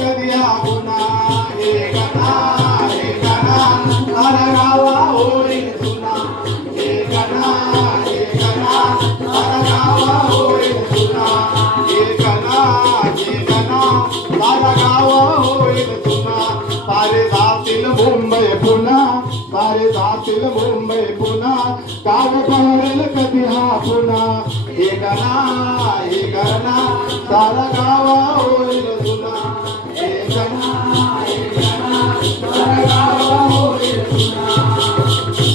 कधी पुन्हा एक ना सारा गावा होईल सुना एक ना सारा गावा होईल सुना एक ना सारा गावा होईल सुना सारे जातील मुंबई पुन्हा सारे जातील मुंबई पुन्हा गाव बहरेल कधी पुन्हा एक ना सारा गावा होईल सुना एक ना सारा गावा होईल सुना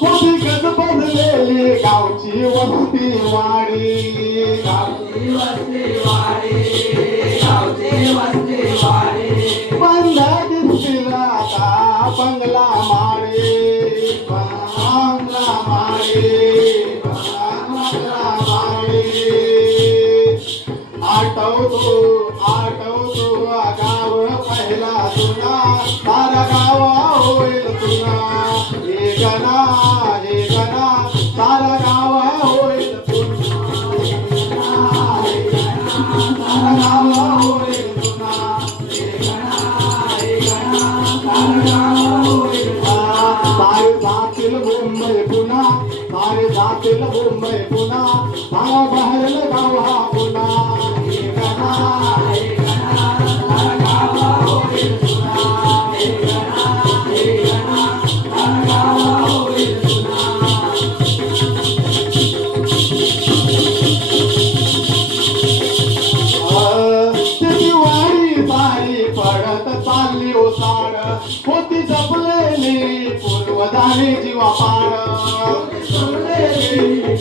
कोणीकच बनलेली गावची वस्ती वाडी बंदा दिसतील आता बंगला मारे आठवतो गाव पहिला तुना सारा गावा होईल तुना एक ना सारा गावा होईल तुना सारा गावा होईल तुना सारे जातील मुंबई पुन्हा सारे जातील मुंबई पुन्हा गावा बाहेर गावा पुन्हा एक ना सारा गावा होईल पुन्हा एक ना सारा गावा होईल पुन्हा दिवाळी बाई पडत चालली ओसाड होती जपलेली पूर्वदानी जीवा पाड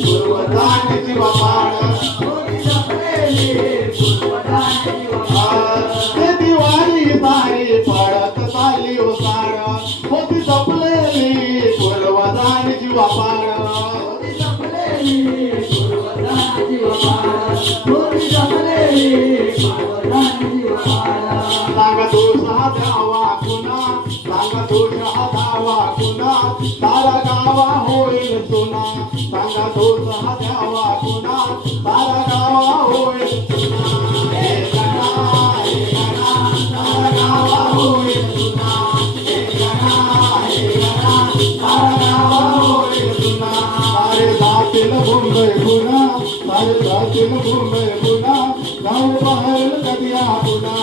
पूर्वदानी जीवा पाड ते दिवाळी बाई पडत चालली ओसाड होती जपलेली पूर्वदानी जीवा पाड सांगा दोष हा द्यावा पुन्हा सांगा दोष हा द्यावा पुन्हा सारा गावा होईल सुना सांगा दोष हा द्यावा पुन्हा सारा गावा होईल सुना एक ना सारा गावा होईल सुना एक ना सारा गावा होईल सुना सारे जातील मुंबई पुन्हा सारे जातील मुंबई पुन्हा गाव बाहेर कधी पुन्हा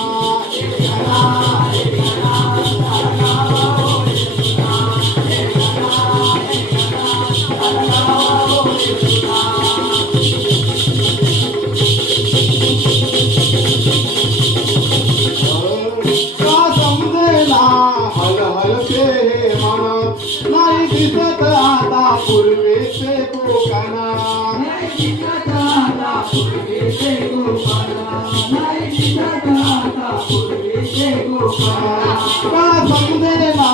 नाही दिसत आता पूर्वीचे कोकण का समजेना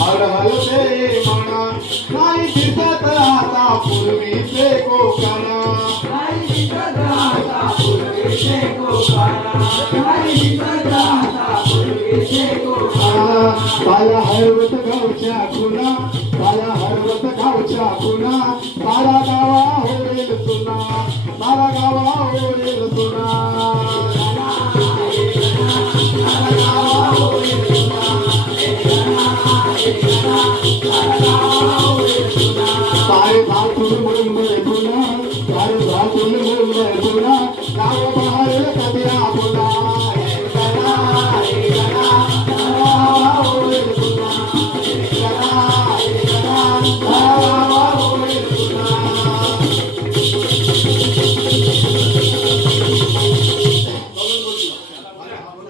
हलहलते मन नाही दिसत आता पूर्वीचे कोकण साया हरवत गावच्या खुना साया हरवत गावच्या खुना सारा गावा होईल सुना सारा गावा होईल सुना सारा गावा होईल सुना सारे धातुल मुंबई पुन्हा सारे धातुल मुंबई पुन्हा गाव